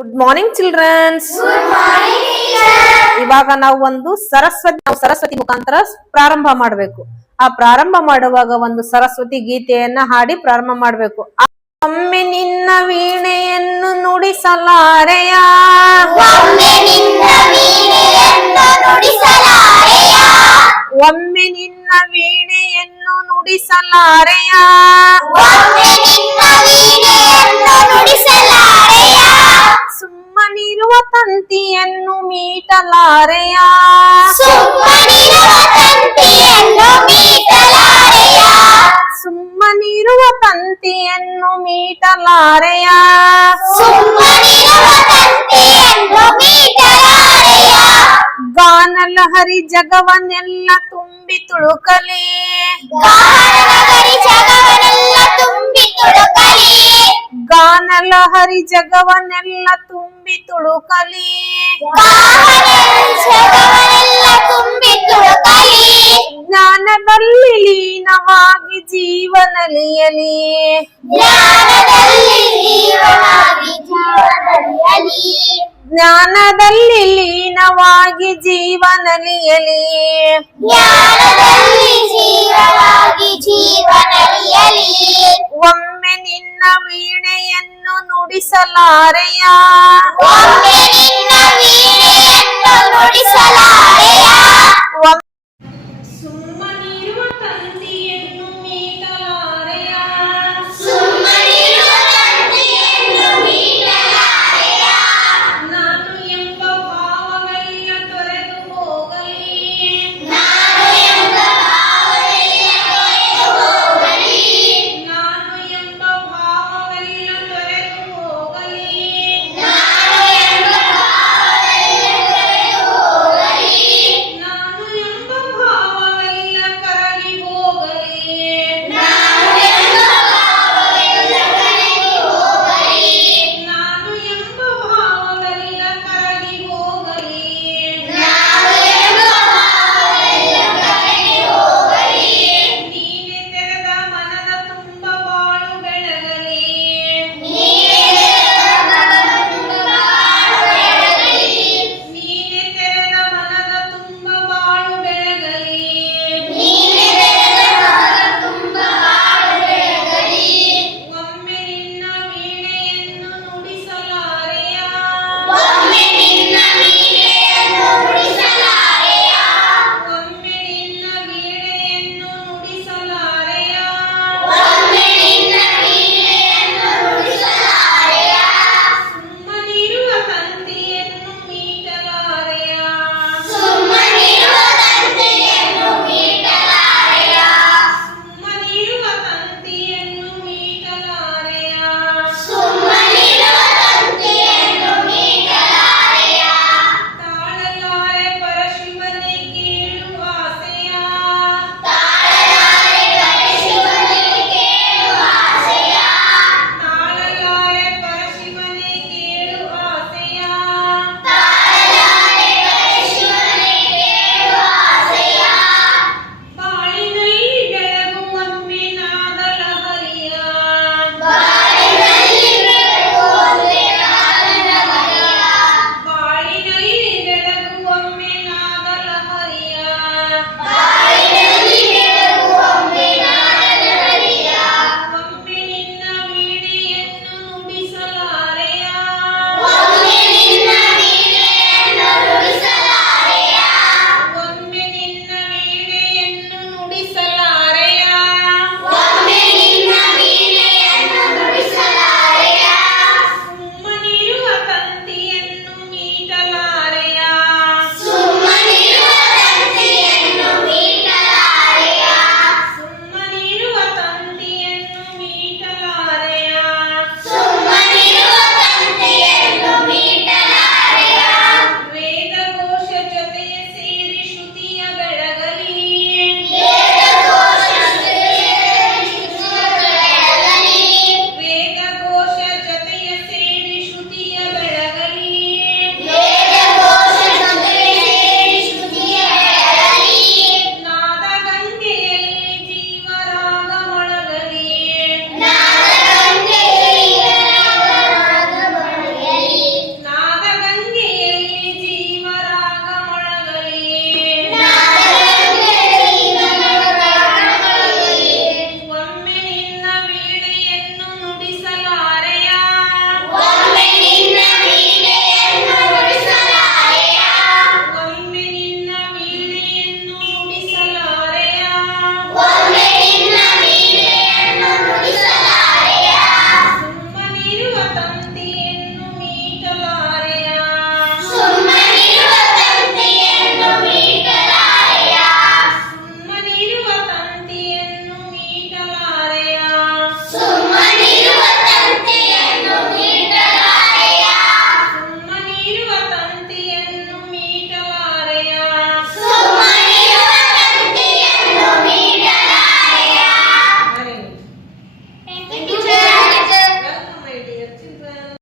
Good morning children's. ಇವಾಗ ನಾವು ಒಂದು ಸರಸ್ವತಿ ಮುಖಾಂತರ ಪ್ರಾರಂಭ ಮಾಡಬೇಕು. ಆ ಪ್ರಾರಂಭ ಮಾಡುವಾಗ ಒಂದು ಸರಸ್ವತಿ ಗೀತೆಯನ್ನ ಹಾಡಿ ಪ್ರಾರಂಭ ಮಾಡಬೇಕು. ಒಮ್ಮೆ ನಿನ್ನ ವೀಣೆಯನ್ನು ನುಡಿಸಲಾರೆಯ, ಒಮ್ಮೆ ನಿನ್ನ ವೀಣೆಯನ್ನು ನುಡಿಸಲಾರೆಯ, ಒಮ್ಮೆ ನಿನ್ನ ವೀಣೆಯನ್ನು ನುಡಿಸಲಾರೆಯ, ಒಮ್ಮೆ ನಿನ್ನ ವೀಣೆಯನ್ನು ನುಡಿಸಲಾರೆಯ, ಸುಮ್ಮನಿರುವ ತಂತಿಯನ್ನು ಮೀಟಲಾರೆಯ, ಸುಮ್ಮನಿರುವ ತಂತಿಯನ್ನು ಮೀಟಲಾರೆಯ, ಸುಮ್ಮನಿರುವ ತಂತಿಯನ್ನು ಮೀಟಲಾರೆಯ, ಸುಮ್ಮನಿರುವ ತಂತಿಯನ್ನು ಮೀಟಲಾರೆಯ, ಗಾನಲಹರಿ ಜಗವನ್ನೆಲ್ಲ ತುಂಬಿ ತುಳುಕಲಿ, ಗಾನಲಹರಿ ಜಗವನ್ನೆಲ್ಲ ತುಂಬಿ ತುಳುಕಲಿ, ಗಾನಲಹರಿ ಜಗವನ್ನೆಲ್ಲ ತುಂಬಿ ತುಳುಕಲಿ, ಜಗವನ್ನೆಲ್ಲ ತುಂಬಿ ತುಳುಕಲಿ, ಜ್ಞಾನದಲ್ಲಿ ಲೀನವಾಗಿ ಜೀವನಲಿಯಲಿ, ಜ್ಞಾನದಲ್ಲಿ ಲೀನವಾಗಿ ಜೀವನಲಿಯಲಿ, ಜ್ಞಾನದಲ್ಲಿ ಲೀನವಾಗಿ ಜೀವನಲಿಯಲಿ, ಜ್ಞಾನದಲ್ಲಿ ಜೀವವಾಗಿ ಜೀವನಲಿಯಲಿ, ಒಮ್ಮೆ ನಿನ್ನ ವೀಣೆಯನ್ನು ನುಡಿಸಲಾರೆಯ, ಒಮ್ಮೆ